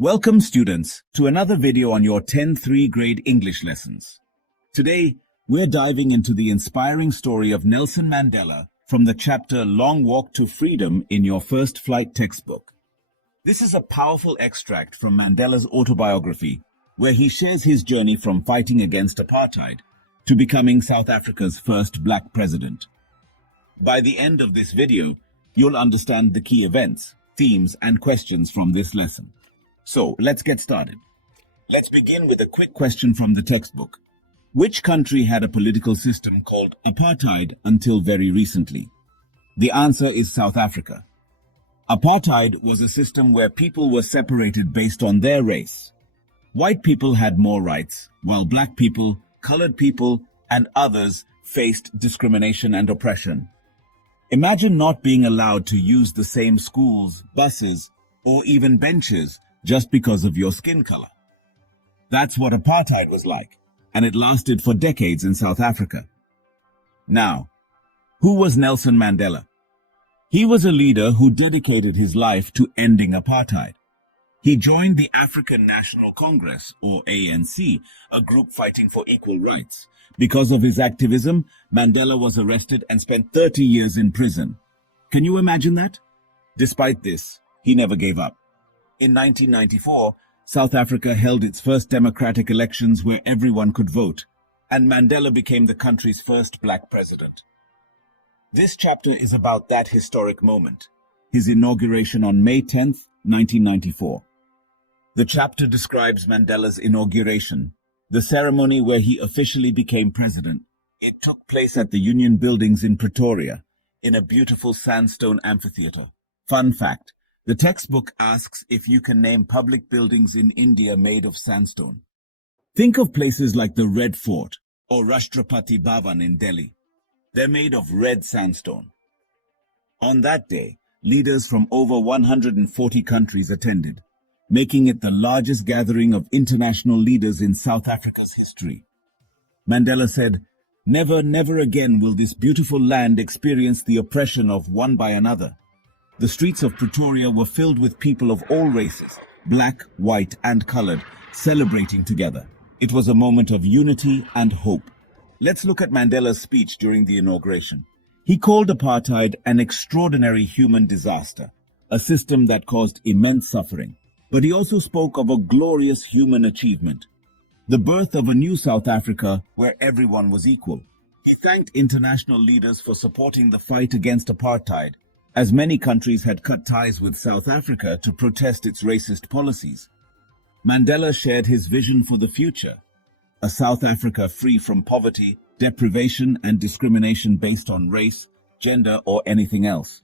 Welcome students to another video on your 10th grade English lessons. Today, we're diving into the inspiring story of Nelson Mandela from the chapter Long Walk to Freedom in your First Flight textbook. This is a powerful extract from Mandela's autobiography, where he shares his journey from fighting against apartheid to becoming South Africa's first black president. By the end of this video, you'll understand the key events, themes, and questions from this lesson. So, let's get started. Let's begin with a quick question from the textbook. Which country had a political system called apartheid until very recently? The answer is South Africa. Apartheid was a system where people were separated based on their race. White people had more rights, while black people, colored people, and others faced discrimination and oppression. Imagine not being allowed to use the same schools, buses, or even benches just because of your skin color. That's what apartheid was like, and it lasted for decades in South Africa. Now, who was Nelson Mandela? He was a leader who dedicated his life to ending apartheid. He joined the African National Congress, or ANC, a group fighting for equal rights. Because of his activism, Mandela was arrested and spent 30 years in prison. Can you imagine that? Despite this, he never gave up. In 1994, South Africa held its first democratic elections where everyone could vote, and Mandela became the country's first black president. This chapter is about that historic moment, his inauguration on May 10, 1994. The chapter describes Mandela's inauguration, the ceremony where he officially became president. It took place at the Union Buildings in Pretoria, in a beautiful sandstone amphitheater. Fun fact. The textbook asks if you can name public buildings in India made of sandstone. Think of places like the Red Fort or Rashtrapati Bhavan in Delhi. They're made of red sandstone. On that day, leaders from over 140 countries attended, making it the largest gathering of international leaders in South Africa's history. Mandela said, "Never, never again will this beautiful land experience the oppression of one by another." The streets of Pretoria were filled with people of all races, black, white, and colored, celebrating together. It was a moment of unity and hope. Let's look at Mandela's speech during the inauguration. He called apartheid an extraordinary human disaster, a system that caused immense suffering. But he also spoke of a glorious human achievement, the birth of a new South Africa where everyone was equal. He thanked international leaders for supporting the fight against apartheid, as many countries had cut ties with South Africa to protest its racist policies. Mandela shared his vision for the future, a South Africa free from poverty, deprivation, and discrimination based on race, gender, or anything else.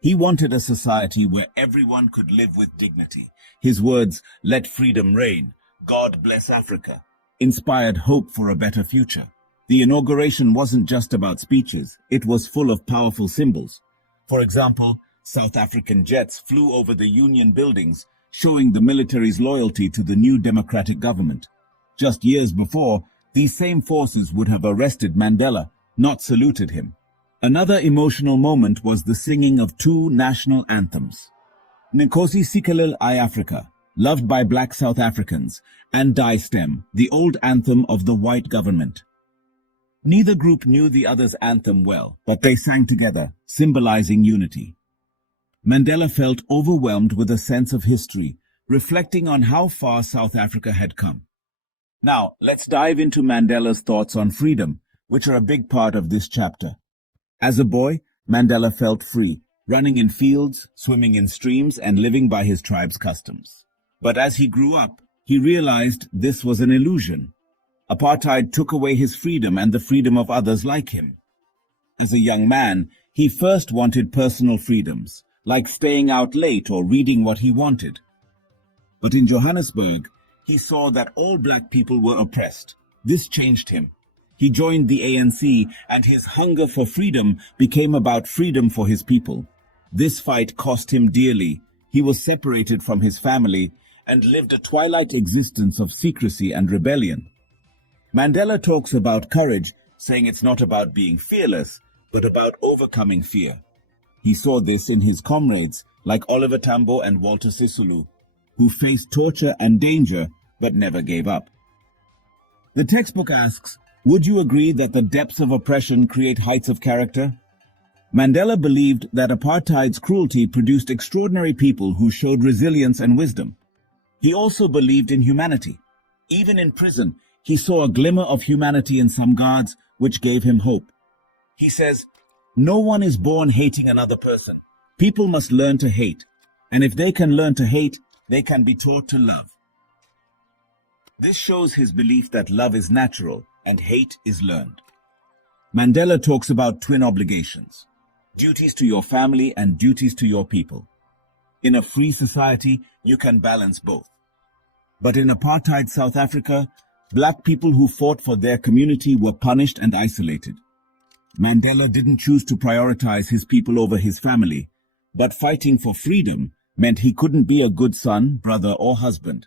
He wanted a society where everyone could live with dignity. His words, "Let freedom reign, God bless Africa," inspired hope for a better future. The inauguration wasn't just about speeches, it was full of powerful symbols. For example, South African jets flew over the Union Buildings, showing the military's loyalty to the new democratic government. Just years before, these same forces would have arrested Mandela, not saluted him. Another emotional moment was the singing of two national anthems. Nkosi Sikelel' iAfrika, loved by black South Africans, and Die Stem, the old anthem of the white government. Neither group knew the other's anthem well, but they sang together, symbolizing unity. Mandela felt overwhelmed with a sense of history, reflecting on how far South Africa had come. Now, let's dive into Mandela's thoughts on freedom, which are a big part of this chapter. As a boy, Mandela felt free, running in fields, swimming in streams, and living by his tribe's customs. But as he grew up, he realized this was an illusion. Apartheid took away his freedom and the freedom of others like him. As a young man, he first wanted personal freedoms, like staying out late or reading what he wanted. But in Johannesburg, he saw that all black people were oppressed. This changed him. He joined the ANC, and his hunger for freedom became about freedom for his people. This fight cost him dearly. He was separated from his family and lived a twilight existence of secrecy and rebellion. Mandela talks about courage, saying it's not about being fearless, but about overcoming fear. He saw this in his comrades, like Oliver Tambo and Walter Sisulu. who faced torture and danger but never gave up. The textbook asks, would you agree that the depths of oppression create heights of character? Mandela believed that apartheid's cruelty produced extraordinary people who showed resilience and wisdom. He also believed in humanity. Even in prison, he saw a glimmer of humanity in some guards, which gave him hope. He says, no one is born hating another person. People must learn to hate. And if they can learn to hate, they can be taught to love. This shows his belief that love is natural and hate is learned. Mandela talks about twin obligations, duties to your family and duties to your people. In a free society, you can balance both. But in apartheid South Africa, black people who fought for their community were punished and isolated. Mandela didn't choose to prioritize his people over his family, but fighting for freedom meant he couldn't be a good son, brother, or husband.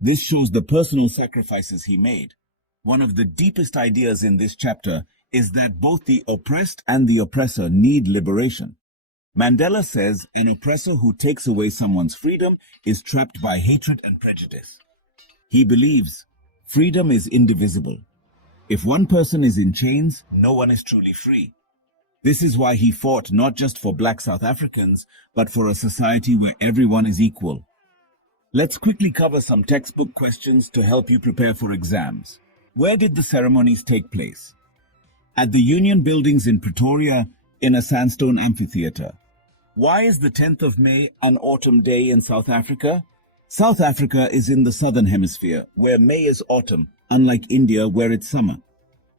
This shows the personal sacrifices he made. One of the deepest ideas in this chapter is that both the oppressed and the oppressor need liberation. Mandela says an oppressor who takes away someone's freedom is trapped by hatred and prejudice. He believes freedom is indivisible. If one person is in chains, no one is truly free. This is why he fought not just for black South Africans, but for a society where everyone is equal. Let's quickly cover some textbook questions to help you prepare for exams. Where did the ceremonies take place? At the Union Buildings in Pretoria, in a sandstone amphitheater. Why is the 10th of May an autumn day in South Africa? South Africa is in the southern hemisphere, where May is autumn, unlike India, where it's summer.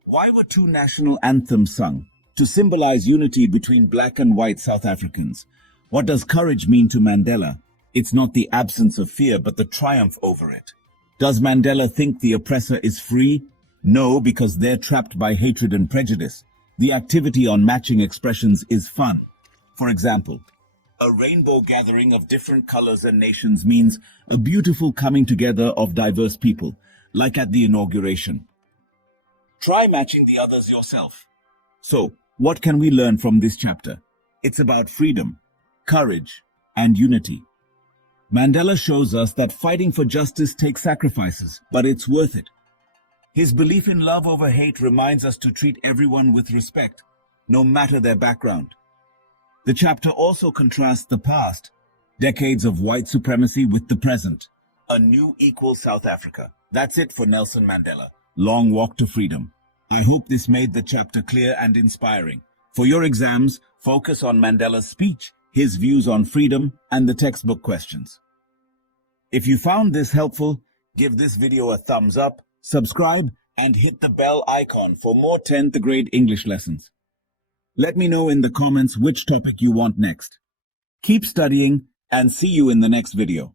Why were two national anthems sung? To symbolize unity between black and white South Africans. What does courage mean to Mandela? It's not the absence of fear, but the triumph over it. Does Mandela think the oppressor is free? No, because they're trapped by hatred and prejudice. The activity on matching expressions is fun. For example, a rainbow gathering of different colors and nations means a beautiful coming together of diverse people, like at the Inauguration. Try matching the others yourself. So, what can we learn from this chapter? It's about freedom, courage, and unity. Mandela shows us that fighting for justice takes sacrifices, but it's worth it. His belief in love over hate reminds us to treat everyone with respect, no matter their background. The chapter also contrasts the past, decades of white supremacy, with the present, a new equal South Africa. That's it for Nelson Mandela, Long Walk to Freedom. I hope this made the chapter clear and inspiring. For your exams, focus on Mandela's speech, his views on freedom, and the textbook questions. If you found this helpful, give this video a thumbs up, subscribe, and hit the bell icon for more 10th grade English lessons. Let me know in the comments which topic you want next. Keep studying and see you in the next video.